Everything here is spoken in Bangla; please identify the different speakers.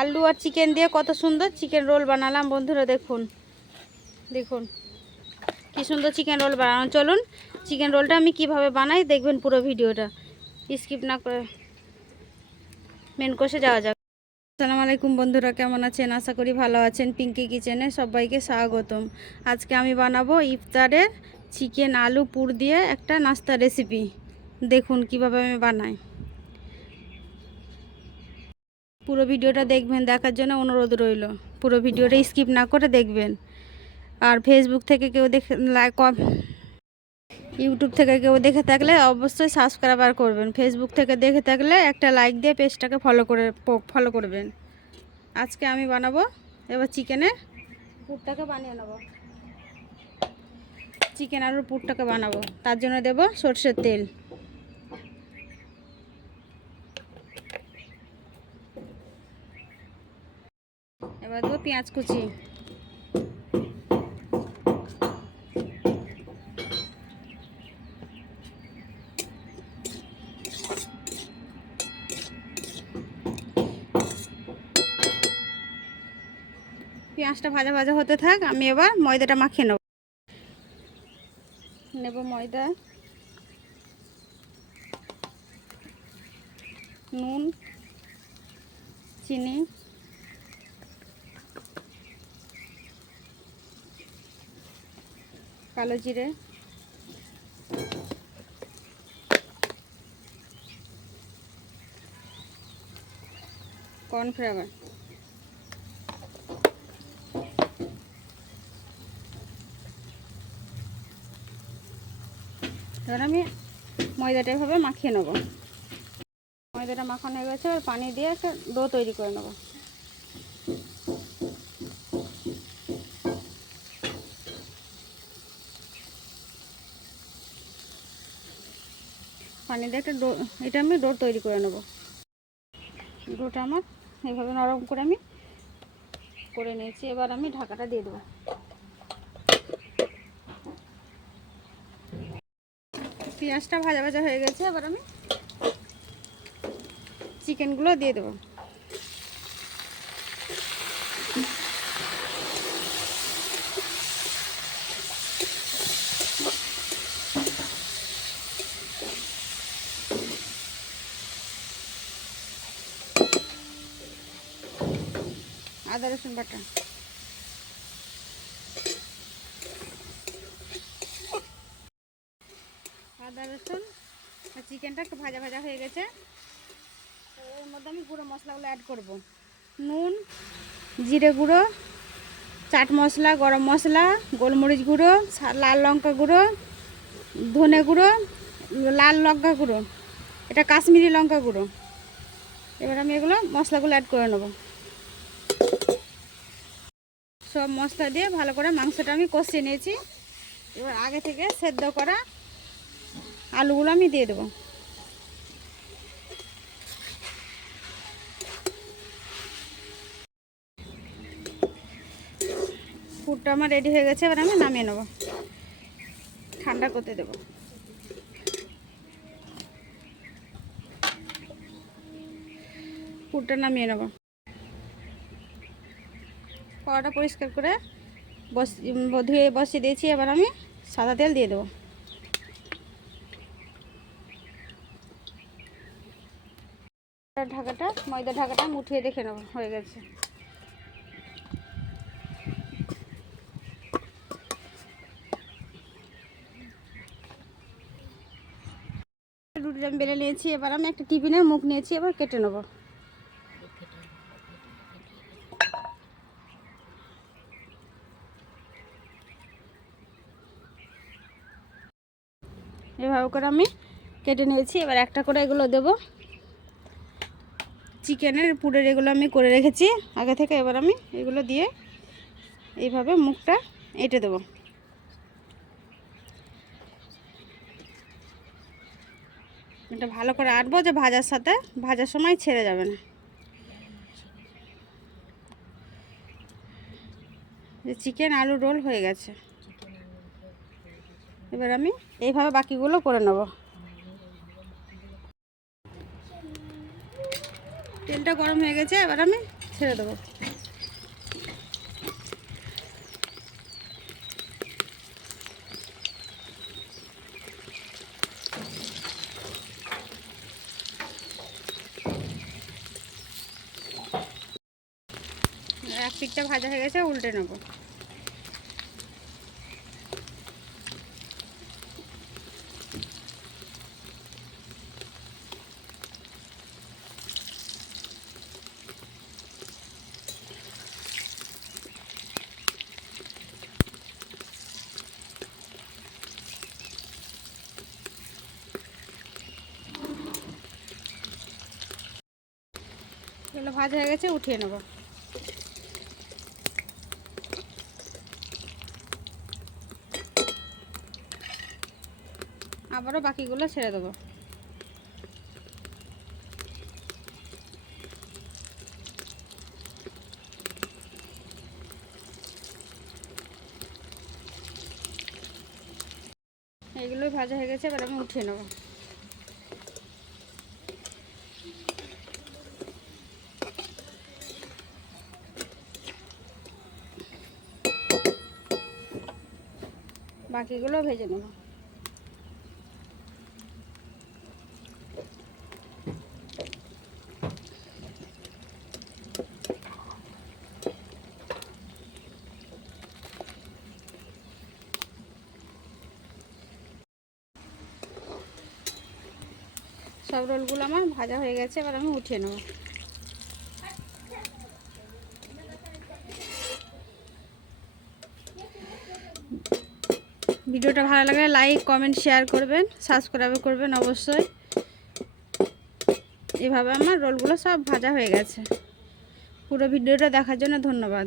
Speaker 1: আলু আর চিকেন দিয়ে কত সুন্দর চিকেন রোল বানালাম। বন্ধুরা, দেখুন। দেখুন, কি সুন্দর চিকেন রোল বানানো চলুন চিকেন রোলটা আমি কীভাবে বানাই দেখবেন পুরো ভিডিওটা। স্কিপ না করে মেন কোষে যাওয়া যাক। আসসালামু আলাইকুম বন্ধুরা, কেমন আছেন? আশা করি ভালো আছেন। পিঙ্কি কিচেনে সবাইকে স্বাগতম। আজকে আমি বানাবো ইফতারের চিকেন আলু পুর দিয়ে একটা নাস্তা রেসিপি দেখুন কীভাবে আমি বানাই। পুরো ভিডিওটা দেখবেন, দেখার জন্য অনুরোধ রইল। পুরো ভিডিওটা স্কিপ না করে দেখবেন। আর ফেসবুক থেকে কেউ দেখে লাইক ইউটিউব থেকে কেউ দেখে থাকলে অবশ্যই সাবস্ক্রাইবার করবেন। ফেসবুক থেকে দেখে থাকলে একটা লাইক দিয়ে পেজটাকে ফলো করে ফলো করবেন। আজকে আমি বানাবো, এবার চিকেনের পুরটাকে বানিয়ে নেব। চিকেন আলুর পুরটাকে বানাবো। তার জন্য দেব সর্ষের তেল এবার দেবো পেঁয়াজ কুচি। পেঁয়াজটা ভাজা ভাজা হতে থাক, আমি এবার ময়দাটা মাখিয়ে নেব। নেব ময়দা, নুন, চিনি। কালো জিরে। কর্নফ্লাওয়ার এবার আমি ময়দাটা এভাবে মাখিয়ে নেব। ময়দাটা মাখানো হয়ে গেছে আর পানি দিয়ে একটা ডো তৈরি করে নেব। পানি দিয়ে একটা ডো, এটা আমি ডোর তৈরি করে নেব। ডোটা আমার এইভাবে নরম করে আমি করে নিয়েছি। এবার আমি ঢাকাটা দিয়ে দেবো। পেঁয়াজটা ভাজা ভাজা হয়ে গেছে, এবার আমি চিকেনগুলো দিয়ে দেবো। আদা রসুন বাটা। আদা রসুন আর চিকেনটা একটু ভাজা ভাজা হয়ে গেছে। এর মধ্যে আমি গুঁড়ো মশলাগুলো অ্যাড করব। নুন, জিরে গুঁড়ো, চাট মশলা, গরম মশলা, গোলমরিচ গুঁড়ো লাল লঙ্কা গুঁড়ো, ধনে গুঁড়ো, লাল লঙ্কা গুঁড়ো। এটা কাশ্মীরি লঙ্কা গুঁড়ো। এবার আমি এগুলো মশলাগুলো অ্যাড করে নেব। সব মশলা দিয়ে ভালো করে মাংসটা আমি কষিয়ে নিয়েছি। এবার আগে থেকে সেদ্ধ করা আলুগুলো আমি দিয়ে দেবো। পুরটা আমার রেডি হয়ে গেছে, এবার আমি নামিয়ে নেব। ঠান্ডা করতে দেবো। পুরটা নামিয়ে নেব। কড়াটা পরিষ্কার করে বস ধুয়ে বসিয়ে দিয়েছি, এবার আমি সাদা তেল দিয়ে দেবো। ঢাকাটা ময়দা ঢাকাটা মুঠিয়ে রেখে নেব, হয়ে গেছে। রুটিটা আমি বেলে নিয়েছি, এবার আমি একটা টিফিনের মুখ নিয়েছি, এবার কেটে নেব। এভাবে করে আমি কেটে নিয়েছি। এবার একটা করে এগুলো দেবো। চিকেনের পুরের এগুলো আমি করে রেখেছি। আগে থেকে এবার আমি এগুলো দিয়ে এইভাবে মুখটা এঁটে দেবো। এটা ভালো করে আটবো যে ভাজার সাথে। ভাজার সময় ছেড়ে যাবে না। চিকেন আলু রোল হয়ে গেছে। এবার আমি এইভাবে বাকিগুলো করে নেব। তেলটা গরম হয়ে গেছে, এবার আমি ছেড়ে দেবো। এক পিঠটা ভাজা হয়ে গেছে, উল্টে নেব এগুলো ভাজা হয়ে গেছে, উঠিয়ে নেব। আবারও বাকিগুলো ছেড়ে দেবো। এগুলোই ভাজা হয়ে গেছে, এবার আমি উঠিয়ে নেব। বাকিগুলো ভেজে নেব। সব রোলগুলো আমার ভাজা হয়ে গেছে এবার আমি উঠিয়ে নেব। ভিডিওটা ভালো লাগলে লাইক, কমেন্ট, শেয়ার করবেন, সাবস্ক্রাইব করবেন অবশ্যই। এভাবে আমার রোলগুলো সব ভাজা হয়ে গেছে। পুরো ভিডিওটা দেখার জন্য ধন্যবাদ।